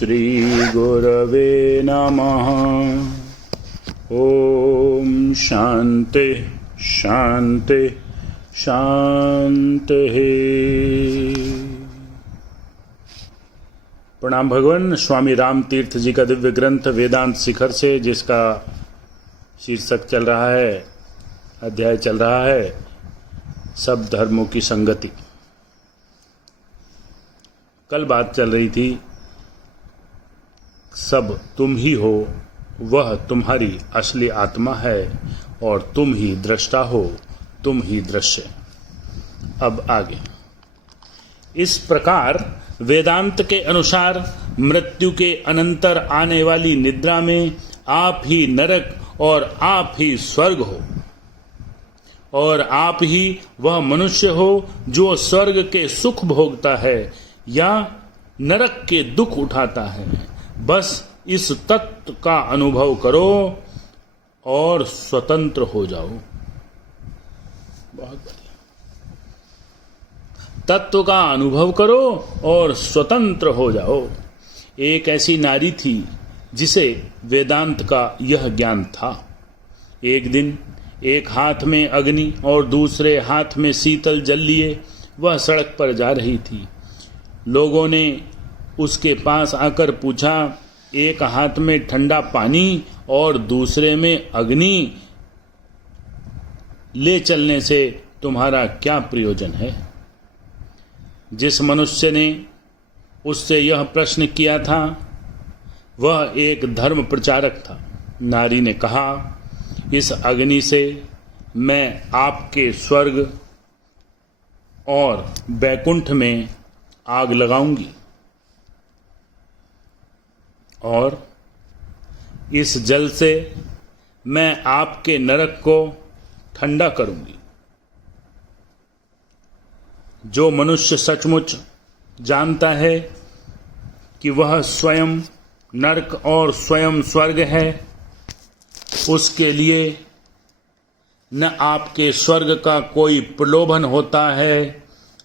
श्रीगुरवे नमः। ओम शांति शांति शांति। प्रणाम भगवान। स्वामी राम तीर्थ जी का दिव्य ग्रंथ वेदांत शिखर से, जिसका शीर्षक चल रहा है, अध्याय चल रहा है, सब धर्मों की संगति। कल बात चल रही थी, सब तुम ही हो, वह तुम्हारी असली आत्मा है और तुम ही दृष्टा हो, तुम ही दृश्य। अब आगे। इस प्रकार वेदांत के अनुसार मृत्यु के अनंतर आने वाली निद्रा में आप ही नरक और आप ही स्वर्ग हो, और आप ही वह मनुष्य हो जो स्वर्ग के सुख भोगता है या नरक के दुख उठाता है। बस इस तत्व का अनुभव करो और स्वतंत्र हो जाओ। बहुत बढ़िया। तत्व का अनुभव करो और स्वतंत्र हो जाओ। एक ऐसी नारी थी जिसे वेदांत का यह ज्ञान था। एक दिन एक हाथ में अग्नि और दूसरे हाथ में शीतल जल लिए वह सड़क पर जा रही थी। लोगों ने उसके पास आकर पूछा, एक हाथ में ठंडा पानी और दूसरे में अग्नि ले चलने से तुम्हारा क्या प्रयोजन है? जिस मनुष्य ने उससे यह प्रश्न किया था वह एक धर्म प्रचारक था। नारी ने कहा, इस अग्नि से मैं आपके स्वर्ग और बैकुंठ में आग लगाऊंगी और इस जल से मैं आपके नरक को ठंडा करूंगी। जो मनुष्य सचमुच जानता है कि वह स्वयं नरक और स्वयं स्वर्ग है, उसके लिए न आपके स्वर्ग का कोई प्रलोभन होता है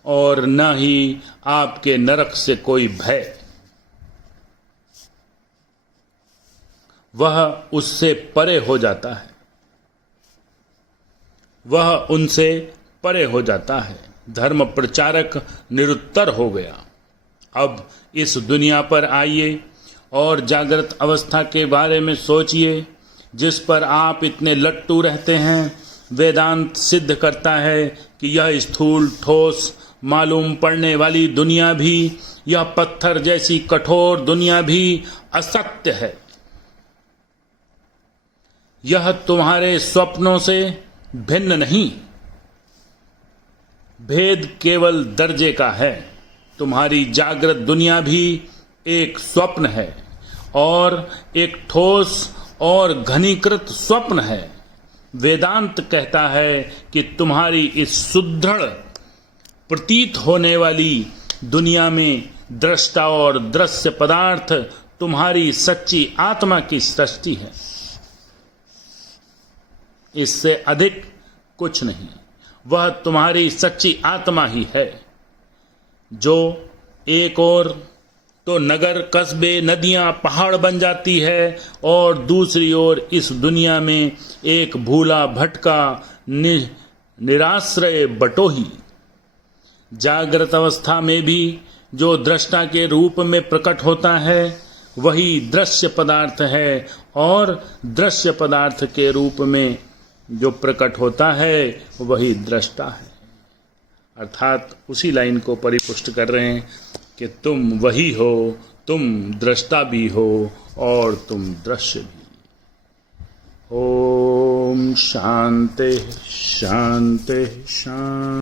और न ही आपके नरक से कोई भय। वह उससे परे हो जाता है, वह उनसे परे हो जाता है। धर्म प्रचारक निरुत्तर हो गया। अब इस दुनिया पर आइए और जागृत अवस्था के बारे में सोचिए, जिस पर आप इतने लट्टू रहते हैं। वेदांत सिद्ध करता है कि यह स्थूल ठोस मालूम पड़ने वाली दुनिया भी, यह पत्थर जैसी कठोर दुनिया भी असत्य है। यह तुम्हारे स्वप्नों से भिन्न नहीं। भेद केवल दर्जे का है। तुम्हारी जागृत दुनिया भी एक स्वप्न है और एक ठोस और घनीकृत स्वप्न है। वेदांत कहता है कि तुम्हारी इस सुदृढ़ प्रतीत होने वाली दुनिया में दृष्टा और दृश्य पदार्थ तुम्हारी सच्ची आत्मा की सृष्टि है। इससे अधिक कुछ नहीं। वह तुम्हारी सच्ची आत्मा ही है, जो एक ओर तो नगर कस्बे नदियां पहाड़ बन जाती है और दूसरी ओर इस दुनिया में एक भूला भटका निराश्रय बटोही। जागृत अवस्था में भी जो दृष्टा के रूप में प्रकट होता है वही दृश्य पदार्थ है, और दृश्य पदार्थ के रूप में जो प्रकट होता है वही दृष्टा है। अर्थात उसी लाइन को परिपुष्ट कर रहे हैं कि तुम वही हो, तुम दृष्टा भी हो और तुम दृश्य भी। ओम शांति शांति शांति।